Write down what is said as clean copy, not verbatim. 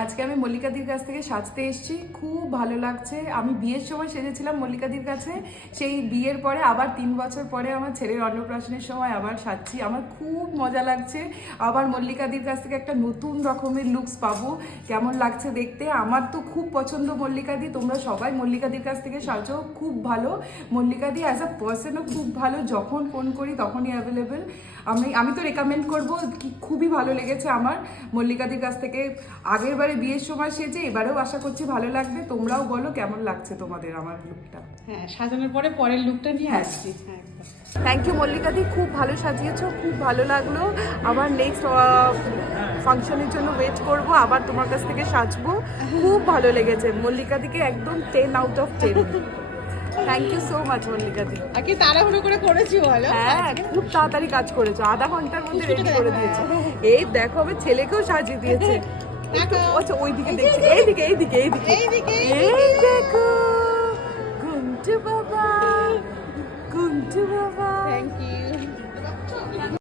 আজকে আমি মল্লিকাদির কাছ থেকে সাজতে এসেছি, খুব ভালো লাগছে। আমি বিয়ের সময় সেজেছিলাম মল্লিকাদির কাছে, সেই বিয়ের পরে আবার 3 বছর পরে আমার ছেলের অন্নপ্রাশনের সময় আবার সাজছি। আমার খুব মজা লাগছে, আবার মল্লিকাদির কাছ থেকে একটা নতুন রকমের লুকস পাবো। কেমন লাগছে দেখতে? আমার তো খুব পছন্দ মল্লিকাদি, তোমরা সবাই মল্লিকাদির কাছ থেকে সাজো, খুব ভালো। মল্লিকাদি অ্যাজ আ পার্সনও খুব ভালো, যখন ফোন করি তখনই অ্যাভেলেবেল। আমি তো রেকমেন্ড করবো, খুবই ভালো লেগেছে আমার মল্লিকাদির কাছ থেকে। আগের বারে বিয়ের সময় সেজে এবারেও আশা করছি ভালো লাগবে। তোমরাও বলো কেমন লাগছে তোমাদের আমার লুকটা। হ্যাঁ, সাজানোর পরে পরের লুকটা নিয়ে হ্যাঁ। আসছি। হ্যাঁ, একদম। থ্যাংক ইউ মল্লিকাদি, খুব ভালো সাজিয়েছো, খুব ভালো লাগলো। আবার নেক্সট ফাংশনের জন্য ওয়েট করব, আবার তোমার কাছ থেকে সাজবো। খুব ভালো লেগেছে মল্লিকাদিকে, একদম 10 out of 10। Thank you so much মল্লিকাদি। আর কি তাড়াহুড়ো করে করেছি বলো? হ্যাঁ, খুব তাড়াতাড়ি কাজ করেছো, আধা ঘন্টার মধ্যে রেডি করে দিয়েছে। এই দেখো, আমি ছেলেকেও সাজিয়ে দিয়েছে। আচ্ছা, ওইদিকে দেখছি, এইদিকে এইদিকে এইদিকে এইদিকে এই দেখো, গুন্টু বাবা, গুন্টু বাবা। Thank you.